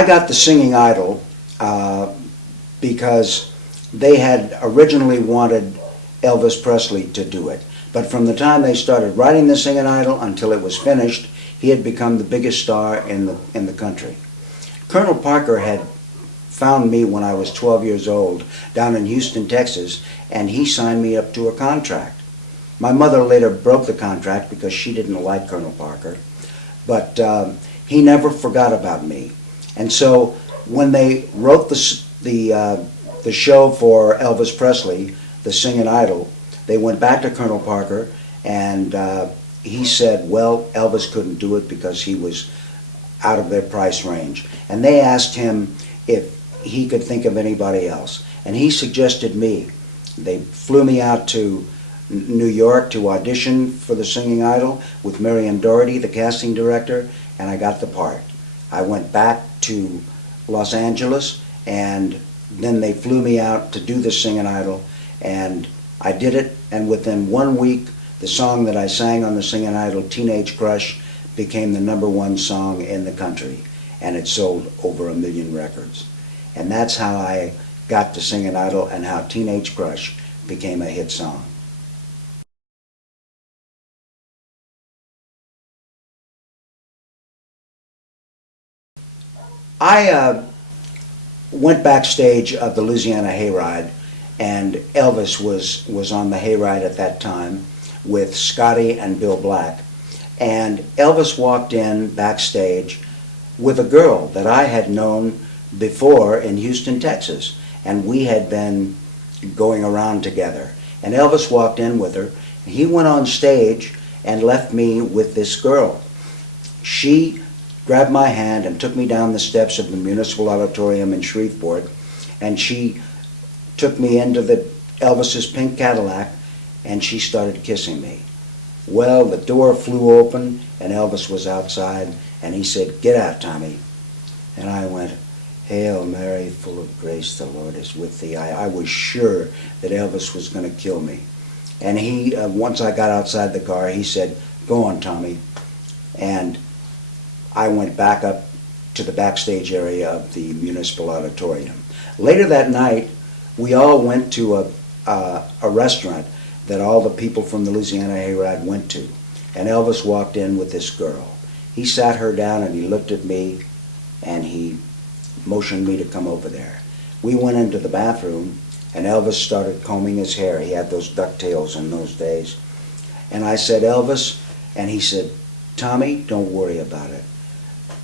I got the Singing Idol because they had originally wanted Elvis Presley to do it. But from the time they started writing the Singing Idol until it was finished, he had become the biggest star in the country. Colonel Parker had found me when I was 12 years old down in Houston, Texas, and he signed me up to a contract. My mother later broke the contract because she didn't like Colonel Parker, but he never forgot about me. And so when they wrote the show for Elvis Presley, the Singing Idol, they went back to Colonel Parker, and he said, well, Elvis couldn't do it because he was out of their price range. And they asked him if he could think of anybody else. And he suggested me. They flew me out to New York to audition for the Singing Idol with Marion Doherty, the casting director, and I got the part. I went back to Los Angeles, and then they flew me out to do the Singing Idol, and I did it, and within 1 week, the song that I sang on the Singing Idol, Teenage Crush, became the #1 song in the country, and it sold over 1 million records. And that's how I got to Singing Idol and how Teenage Crush became a hit song. I went backstage of the Louisiana Hayride, and Elvis was on the hayride at that time with Scotty and Bill Black. And Elvis walked in backstage with a girl that I had known before in Houston, Texas, and we had been going around together. And Elvis walked in with her, and he went on stage and left me with this girl. She grabbed my hand and took me down the steps of the Municipal Auditorium in Shreveport, and she took me into Elvis's pink Cadillac, and she started kissing me. Well, the door flew open, and Elvis was outside, and he said, "Get out, Tommy." And I went, "Hail Mary, full of grace, the Lord is with thee." I was sure that Elvis was going to kill me. And he, once I got outside the car, he said, "Go on, Tommy." And I went back up to the backstage area of the Municipal Auditorium. Later that night, we all went to a restaurant that all the people from the Louisiana Hayride went to. And Elvis walked in with this girl. He sat her down and he looked at me and he motioned me to come over there. We went into the bathroom and Elvis started combing his hair. He had those ducktails in those days. And I said, "Elvis," and he said, "Tommy, don't worry about it.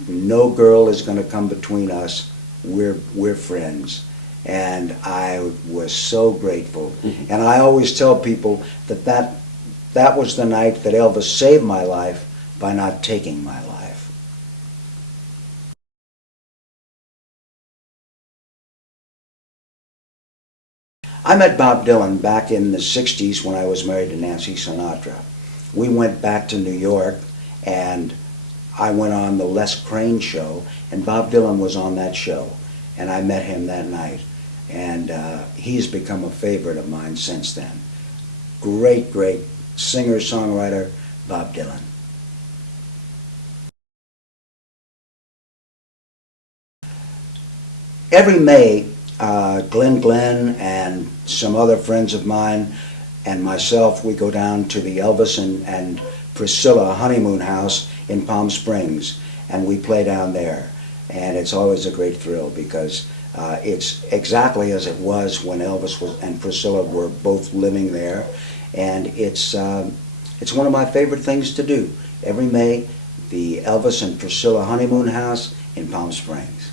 No girl is going to come between us. We're friends." And I was so grateful. And I always tell people that was the night that Elvis saved my life by not taking my life. I met Bob Dylan back in the 60s when I was married to Nancy Sinatra. We went back to New York, and I went on the Les Crane show, and Bob Dylan was on that show, and I met him that night. And he's become a favorite of mine since then. Great, great singer-songwriter, Bob Dylan. Every May, Glenn and some other friends of mine and myself, we go down to the Elvis and Priscilla honeymoon house in Palm Springs, and we play down there. And it's always a great thrill because it's exactly as it was when Elvis and Priscilla were both living there, and it's one of my favorite things to do. Every May, the Elvis and Priscilla honeymoon house in Palm Springs.